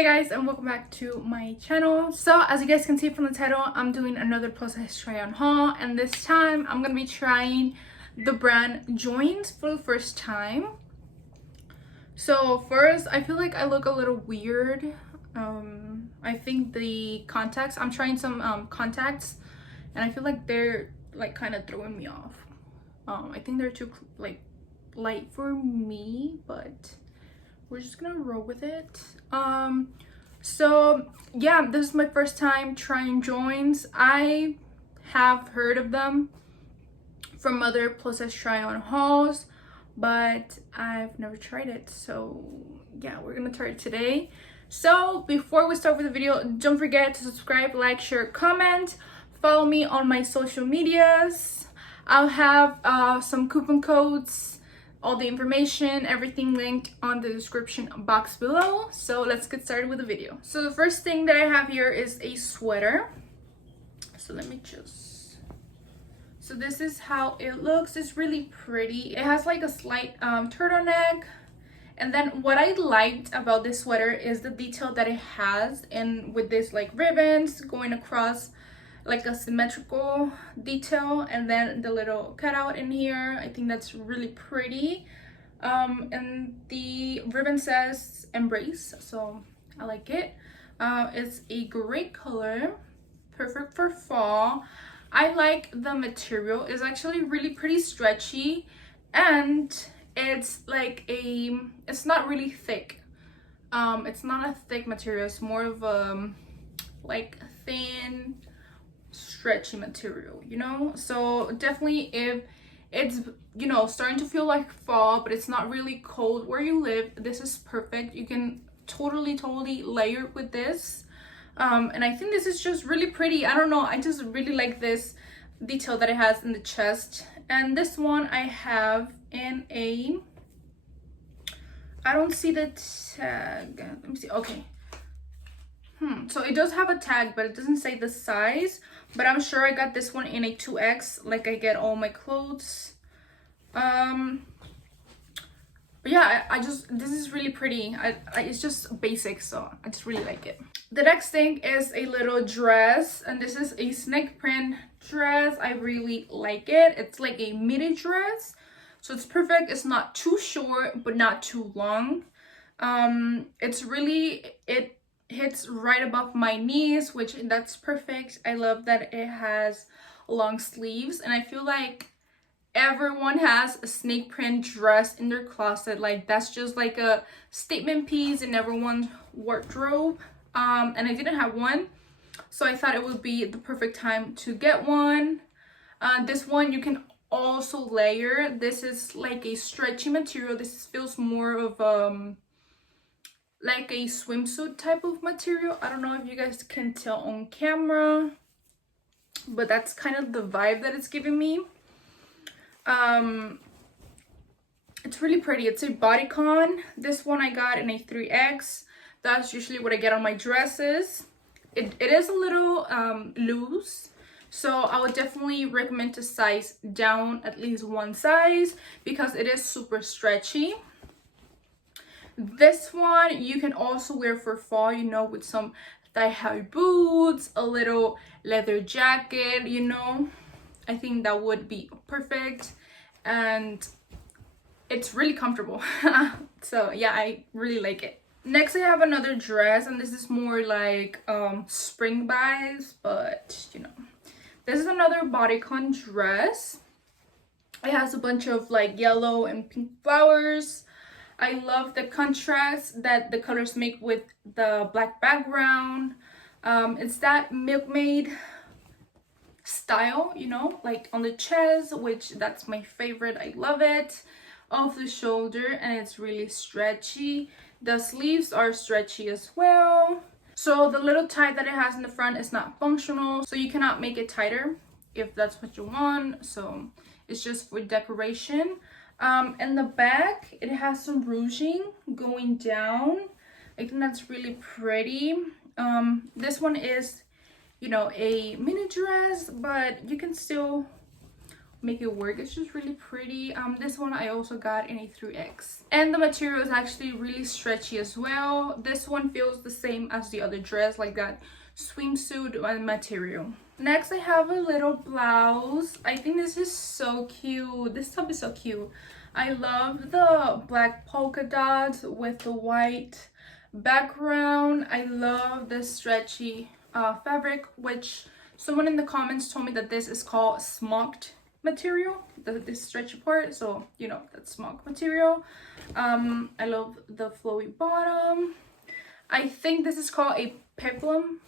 Hey guys, and welcome back to my channel. So as you guys can see from the title, I'm doing another plus size try on haul, and this time I'm gonna be trying the brand Yoins for the first time. So first, I feel like I look a little weird. I think the contacts, I'm trying some contacts, and I feel like they're like kind of throwing me off. I think they're too like light for me, but we're just gonna roll with it. So yeah, this is my first time trying Yoins. I have heard of them from other plus size try on hauls, but I've never tried it. So yeah, we're gonna try it today. So before we start with the video, don't forget to subscribe, like, share, comment, follow me on my social medias. I'll have some coupon codes, all the information, everything linked on the description box below. So let's get started with the video. So the first thing that I have here is a sweater. So let me just, so this is how it looks. It's really pretty. It has like a slight turtleneck. And then what I liked about this sweater is the detail that it has, and with this like ribbons going across, like a symmetrical detail, and then the little cutout in here. I think that's really pretty. And the ribbon says embrace, so I like it. It's a great color, perfect for fall. I like the material. It's actually really pretty stretchy, and it's like it's not really thick. It's not a thick material. It's more of a like thin, stretchy material, you know. So definitely, if it's, you know, starting to feel like fall but it's not really cold where you live, this is perfect. You can totally layer with this. And I think this is just really pretty. I don't know, I just really like this detail that it has in the chest. And this one I have in a, I don't see the tag, let me see. Okay, so it does have a tag, but it doesn't say the size. But I'm sure I got this one in a 2X, like I get all my clothes. But yeah, I just, this is really pretty. It's just basic, so I just really like it. The next thing is a little dress, and this is a snake print dress. I really like it. It's like a midi dress, so it's perfect. It's not too short but not too long. It's really, it hits right above my knees, which that's perfect. I love that it has long sleeves, and I feel like everyone has a snake print dress in their closet. Like that's just like a statement piece in everyone's wardrobe. And I didn't have one, so I thought it would be the perfect time to get one. This one you can also layer. This is like a stretchy material. This feels more of like a swimsuit type of material. I don't know if you guys can tell on camera, but that's kind of the vibe that it's giving me. It's really pretty. It's a bodycon. This one I got in a 3X. That's usually what I get on my dresses. It is a little loose, so I would definitely recommend to size down at least one size because it is super stretchy. This one you can also wear for fall, you know, with some thigh-high boots, a little leather jacket, you know. I think that would be perfect, and it's really comfortable. So yeah, I really like it. Next I have another dress, and this is more like spring vibes, but you know, this is another bodycon dress. It has a bunch of like yellow and pink flowers. I love the contrast that the colors make with the black background. It's that milkmaid style, you know, like on the chest, which that's my favorite. I love it. Off the shoulder, and it's really stretchy. The sleeves are stretchy as well. So the little tie that it has in the front is not functional, so you cannot make it tighter if that's what you want. So it's just for decoration. In the back, it has some ruching going down. I think that's really pretty. This one is, you know, a mini dress, but you can still make it work. It's just really pretty. This one I also got in a 3X, and the material is actually really stretchy as well. This one feels the same as the other dress, like that swimsuit material. Next I have a little blouse. I think this is so cute. This top is so cute. I love the black polka dots with the white background. I love this stretchy fabric, which someone in the comments told me that this is called smocked material, this stretchy part, so you know, that's smock material. I love the flowy bottom. I think this is called a peplum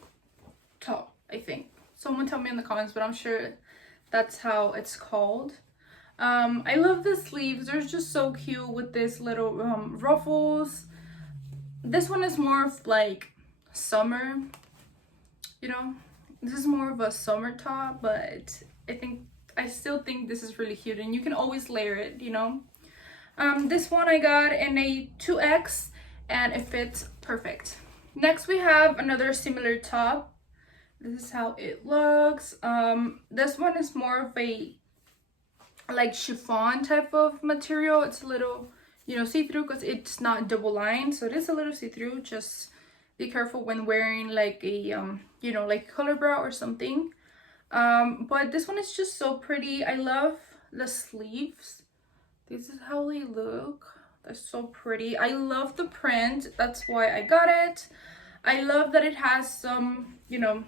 top. I think someone tell me in the comments, but I'm sure that's how it's called. I love the sleeves. They're just so cute with this little ruffles. This one is more of like summer, you know, this is more of a summer top, but I still think this is really cute, and you can always layer it, you know. This one I got in a 2X and it fits perfect. Next we have another similar top. This is how it looks. This one is more of a like chiffon type of material. It's a little, you know, see-through because it's not double lined, so it is a little see-through. Just be careful when wearing like a you know, like color bra or something. But this one is just so pretty. I love the sleeves. This is how they look. They're so pretty. I love the print, that's why I got it. I love that it has some, you know,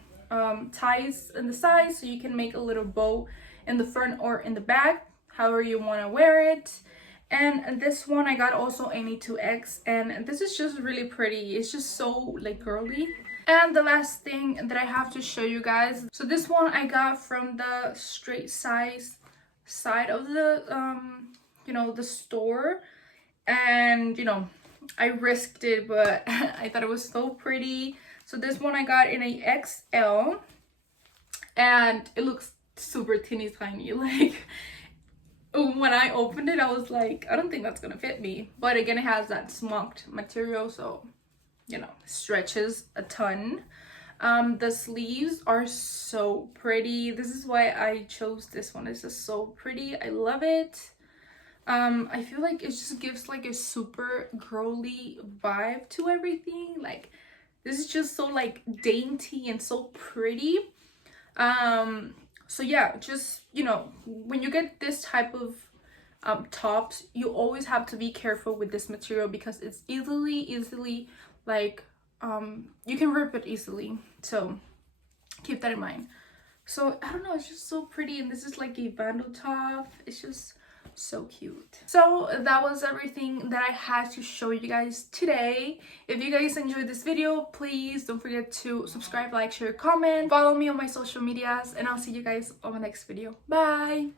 ties in the sides, so you can make a little bow in the front or in the back, however you want to wear it. And this one I got also in a 2X, and this is just really pretty. It's just so like girly. And the last thing that I have to show you guys, so this one I got from the straight size side of the you know, the store, and you know, I risked it, but I thought it was so pretty. So this one I got in a XL, and it looks super teeny tiny. Like when I opened it, I was like, I don't think that's gonna fit me. But again, it has that smocked material, so you know, stretches a ton. The sleeves are so pretty. This is why I chose this one. It's just so pretty. I love it. I feel like it just gives like a super girly vibe to everything. Like this is just so like dainty and so pretty. So yeah, just, you know, when you get this type of tops, you always have to be careful with this material because it's easily like you can rip it easily, so keep that in mind. So I don't know, it's just so pretty, and this is like a vandal top. It's just so cute. So that was everything that I had to show you guys today. If you guys enjoyed this video, please don't forget to subscribe, like, share, comment, follow me on my social medias, and I'll see you guys on my next video. Bye.